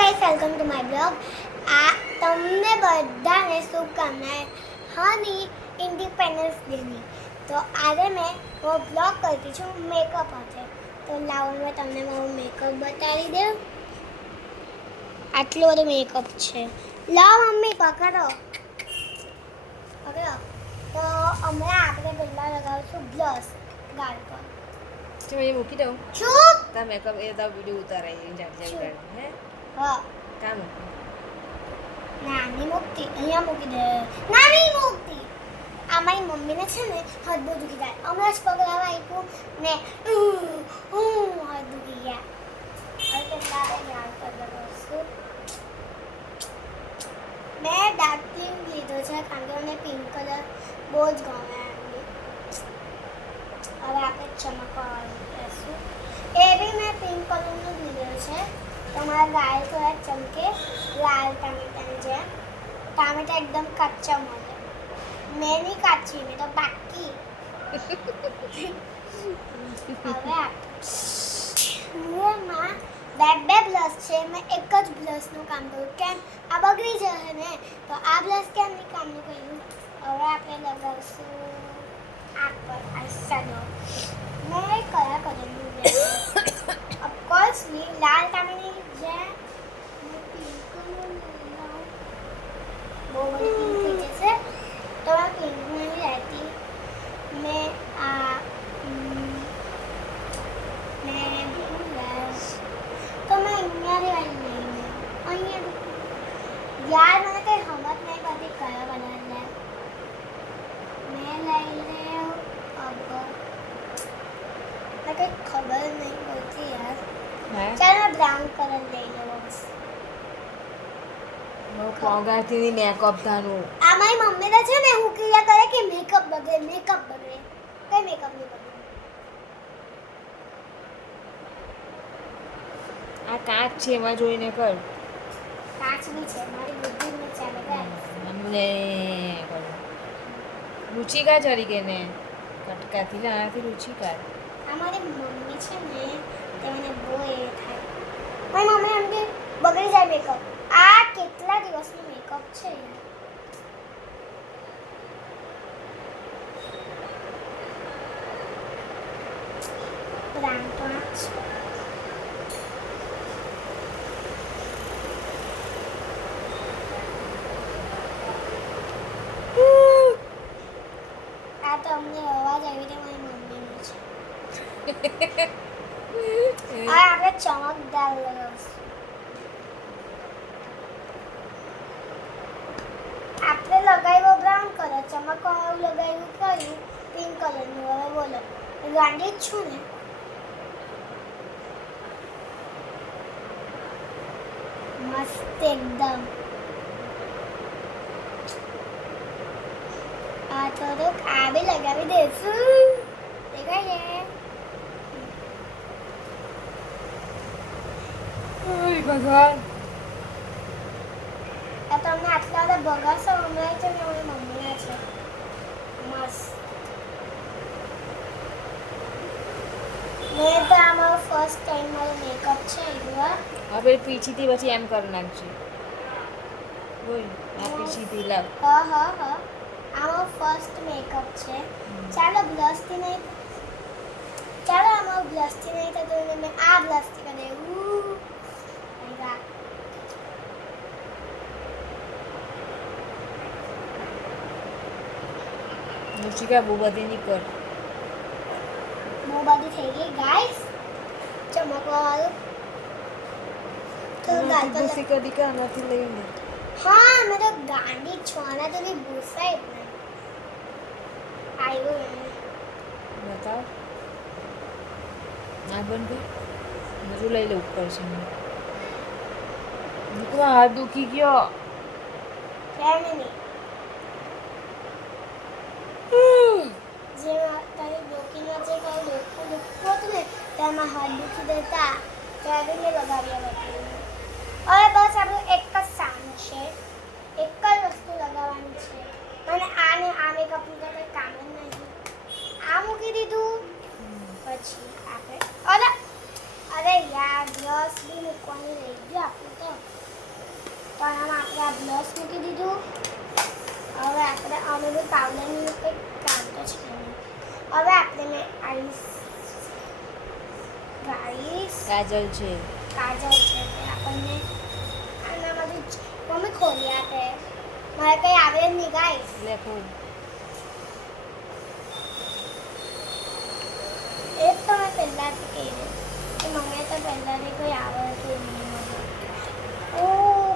Guys welcome to my blog. આ તમને બધાને શુભકામનાएं હની ઇન્ડિપેન્ડન્સ ડેની. તો આજે મેં બ્લોગ કરતી છું મેકઅપ સાથે. તો લાવો મેં તમને મારો મેકઅપ બતાવી દઉં. આટલો બધો મેકઅપ છે. લાવ મમ્મી પકડો. તો હમણાં આપણે પહેલાં લગાવીશું બ્લશ ગાલ પર. તો એ મૂકી દઉં ચૂપ. તા મેકઅપ એ તા વિડિયો ઉતારાય જાગ જાગ હે હા કા મૂકી નાની મૂકતી અહીંયા મૂકી દે. નાની મૂકતી આ મારી મમ્મીને છે ને હાથ બહુ દુખી જાય. હમણાં જ પગલાવા આપ્યું ને હાથ દુખી ગયા. હવે કેટલા યાદ કરવાનું. મેં ડાર્ક પિંક લીધો છે કારણ કે મને પિંક કલર બહુ જ ગમે. હવે આપણે ચમકવાનું લેશું. એ બી મેં પિંક કલરનું જ લીધો છે. તમારા ગાલ થોડા ચમકે લાલ ટામેટાની જેમ. ટામેટા એકદમ કાચા મળે. મેં નહીં કાચી, મેં તો પાકી. હવે મોંમાં બે બ્લશ છે. મેં એક જ બ્લશનું કામ કર્યું. કેમ આ બગડી જશે ને, તો આ બ્લશ કેમ નહીં કામનું કર્યું. હવે આપણે લગાવશું આ પર આઈશેડો. મેં કયા કલરનું લીધું? ઓફકોર્સ લાલ ટામેટાની જેમ પિંક કલર લગાવું. બહુ બધી પિંક થઈ જશે તો આ પિંક નહીં રહેતી. મેં આ તો મેં અહીંયાથી આવી લઈને અહીંયા યાર મને કંઈ સમજ નહીં પડતી કયો કલર લે. મેં લઈ લઉં મને કંઈ ખબર નહીં પડતી યાર. ચાલ મેં બ્રાઉન કલર લઈ લઉં. નો પોગાથી મેકઅપ થાનું આ મારી મમ્મીને છે ને હું ક્રિયા કરે કે મેકઅપ બગડે કઈ મેકઅપ નહીં બગડે. આ કાચ છે એમાં જોઈને કર કાચ બી છે મારી બુદ્ધિ ને ચાલે ગાઈસ. અમને રુચિકા ચડી ગઈ ને કટકાથી લાનાથી રુચિકા. અમારી મમ્મી છે ને તેને બહુ એ થાય. મારી મમ્મી એમ કે બગડી જાય મેકઅપ. આ કેટલા દિવસનો મેકઅપ છે. બ્રાન્ડ તો આ છે. આ તો અમને અવાજ આવી રીતે મારી મમ્મીનો છે. આ આપણે ચમકદાર લગાવશું. આપણે લગાવ્યો બ્રાઉન કલર, ચમકવાળું લગાવ્યું કર્યું પિંક કલરનું. હવે બોલો ગાંડી જ છું ને. મસ્ત એકદમ. આ થોડુંક આ બી લગાવી દઈશું. દેખાય છે? ઓય ભગવાન આ તમને આટલા બધા બગાસો હમણાં છે ને મારી મમ્મીના છે. મસ્ત. મેં તો આ મારો ફર્સ્ટ ટાઈમ મારો મેકઅપ છે એવા. હવે પીછીથી પછી એમ કરી નાખજે. બોલ આ પીછીથી લાવ. હા હા હા આ મારો ફર્સ્ટ મેકઅપ છે. ચાલો બ્લશથી નહીં આ મારો બ્લશથી નહીં થતું એટલે મેં આ બ્લશથી કરી દઉં. રુચિકા બહુ બધી ની કર. બહુ બધી થઈ ગઈ ગાઈસ. ચમકવાળું તો ગાલ પર ખુશી કદી કા નથી લઈને હા મેં તો ગાંડી છોના તો ભૂસાય જ નહીં. આવ્યું એને બતાવ. ના બંધ કર બધું લઈ લે ઉપર છે. નીકળો હાથ દુખી ગયો. ફેમિલી જેમાં તારી ડોકીમાં જે કંઈ દુખતું હતું ને તેમાં હાથ દુખી દેતા ત્યારે મેં લગાવ્યા હતું. હવે બસ આપણું એક જ સામ છે. એક જ વસ્તુ લગાવવાની છે. અને આને આ મેકઅપનું તો કંઈ કામ જ નહીં. આ મૂકી દીધું પછી આપણે અરે યાર બ્રશ બી મૂકવાની રહી ગયું આપણું તો. તો આમાં આપણે આ બ્લશ મૂકી દીધું. હવે આપણે અમે બી પાવડરનું કંઈક કામ તો છે નહીં. હવે આપણે આઈસ ગાઈસ કાજલ છે. કાજલ છે તે આપણને આનામાંથી મમ્મી ખોલી આપે. મારે કંઈ આવે જ નહીં ગાઈસ. લે ખોલ. એ જ તો મેં પહેલાંથી કહી દઉં કે મમ્મીએ તો પહેલાંથી કોઈ આવડતું નહીં મને. ઓ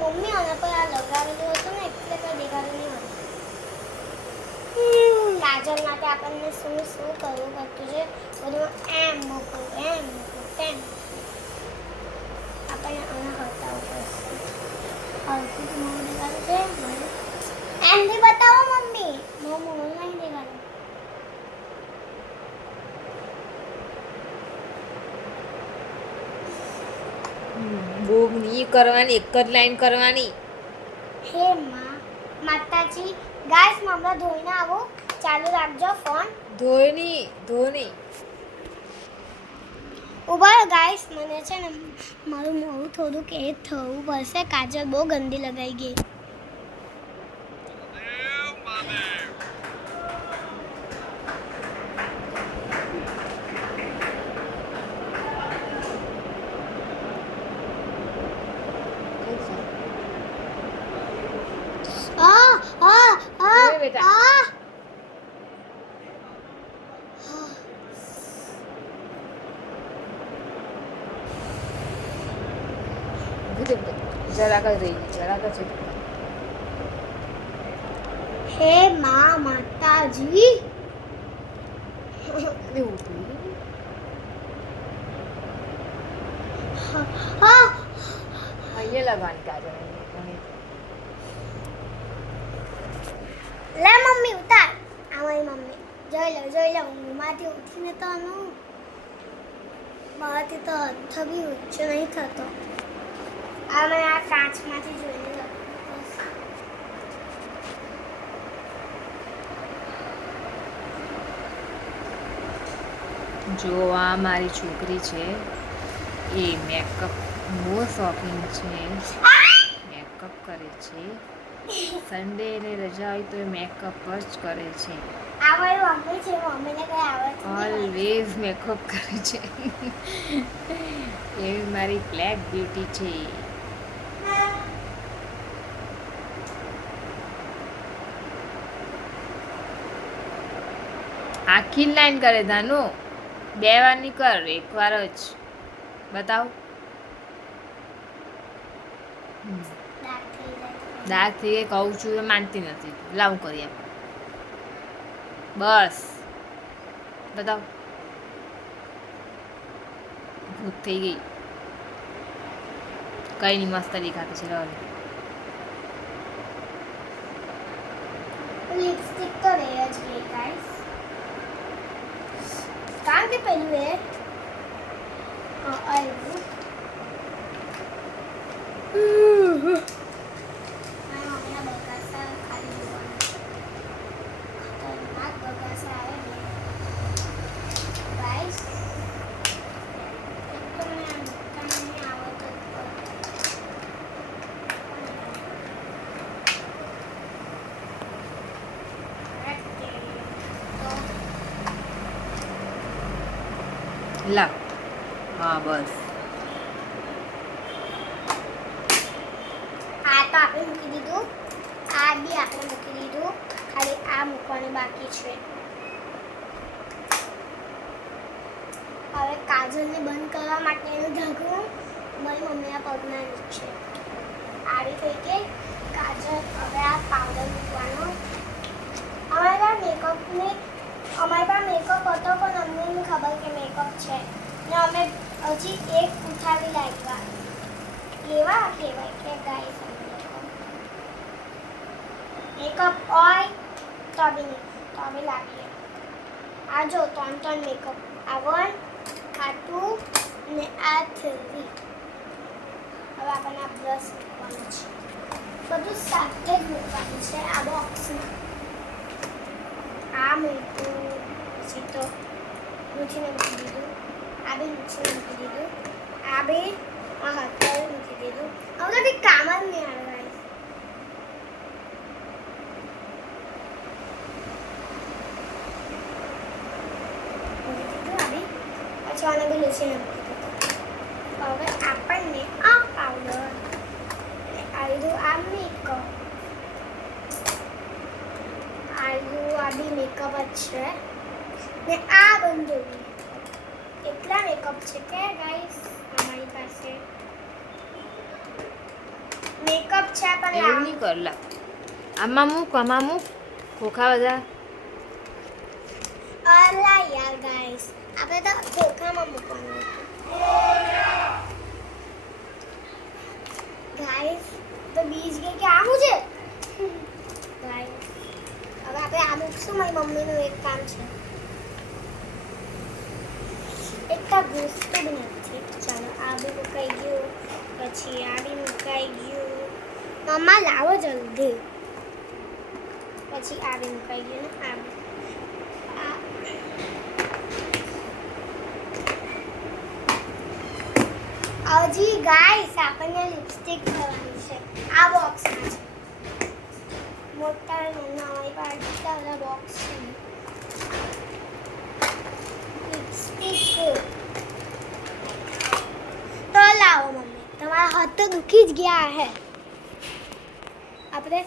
મમ્મી આના પર આ લગાવેલું હતું ને એટલે કંઈ દેખાતું નહીં હતું. કાજલ માટે આપણને શું શું કરવું પડતું છે બધું એમ મૂકવું તેમ આપણને આને હટાવવું પડશે. હલકું તો મોં દેખાતું છે મને. એમથી બતાવો મમ્મી. મોં નહીં દેખાતું. બહુ નહીં કરવાની, એક જ લાઈન કરવાની. હે માં માતાજી ગાઈસ મમ્મી ધોઈને આવો. ચાલુ રાખજો ફોન. ધોની. ઉભા ગાઈસ મને છે ને મારું મોઢું થોડુંક એ થવું પડશે. કાજલ બહુ ગંદી લગાઈ ગઈ. જોઈ બેટા. જરાક જ રહી, જરાક જ. હે માં માતાજી એવું થયું. અહીંયા લગાવવાની કાજલ. લે મમ્મી ઉતાર. આ મારી મમ્મી જોઈ લો ઊંઘમાંથી ઉઠીને તો આનું બહારથી તો હથ બી ઊંચો નહીં થતો. આ મેં આ કાચમાંથી જોઈને લઉં. જો આ મારી છોકરી છે એ મેકઅપ બહુ શોખીન છે. મેકઅપ કરે છે. સન્ડે ને રજા હોય તો એ મેકઅપ જ કરે છે. આ મારી મમ્મી છે. મમ્મીને કઈ આવડતું નહીં. ઓલવેઝ મેકઅપ કરે છે. એ મારી બ્લેક બ્યુટી છે. આખી લાઈન કરે ધાનુ. 2 વાર ની કર, 1 વાર જ બતાવ. દાગ થઈ જાય. દાગ થઈ ગઈ કહું છું એ માનતી નથી. લાવું કરી આપ. બસ બતાવ. ભૂત થઈ ગઈ. કઈ નહીં, મસ્ત દેખાતું છે. રહે. લિપસ્ટિક તો રહે જ ગઈ ગાઈસ. કારણ કે પેલું એ આવ્યું. મારા મમ્મીના બગાસા ખાલી જોવાનું. ખતરનાક બગાસા આવે ને ગાઈસ. એક તો મને આ મૂકતા નહીં આવડતું. લાવ. હા બસ. આ તો આપણે મૂકી દીધું. આ બી આપણે મૂકી દીધું. ખાલી આ મૂકવાનું બાકી છે. હવે કાજલને બંધ કરવા માટેનું ઢાંકણું મારી મમ્મીના પગના નીચે આવી થઈ ગઈ. કાજલ હવે આ પાવડર મૂકવાનો. અમારા મેકઅપને અમારી પાસે મેકઅપ હતો પણ અમને નહીં ખબર કે મેકઅપ છે ને અમે હજી એક ઉઠાવી લાગ્યા. કેવા કહેવાય કે ગાઈસ મેકઅપ હોય તો બી લાગીએ. આ જો 3 મેકઅપ. આ 1, આ 2 ને આ 3. હવે આપણને આ બ્રશ મૂકવાનું છે. બધું સાથે જ મૂકવાનું છે આ બોક્સમાં. આ મૂક્યું પછી તો મૂકીને મૂકી દીધું. આ બી મૂકીને મૂકી દીધું. આ બી આ હાથે મૂકી દીધું. હવે તો કંઈ કામ જ નહીં આવે ગાઈસ. પછવાને પેલું છે એમ. હવે આપણને આ પાવડર આયુ આ મેકઅપ આ બી મેકઅપ જ છે ને આ બંધુ એટલા મેકઅપ છે કે ગાઈસ અમારી પાસે મેકઅપ છે પણ એવું નહીં કર લા આમાં મૂક ખોખા બધા અલા યાર ગાઈસ આપણે તો ખોખામાં મૂકવાનું ગાઈસ તો બીજ કે આવું છે ગાઈસ હવે આપણે આ મૂકશું મારી મમ્મીનું એક કામ છે એટલા ગુસ્તું બી નથી ચાલો આ બી મુકાઈ ગયું પછી આ બી મુકાઈ ગયું મમ્મા લાવો જલ્દી પછી આ બી મુકાઈ ગયું ને આ બી હજી ગાઈસ આપણને લિપસ્ટિક કરવાની છે આ બોક્સમાં છે મોટા નાના અમારી પાસે બધા બોક્સ છે લિપસ્ટિક તો લાવો મમ્મી તમારા હાથ તો દુખી જ ગયા હે આપણે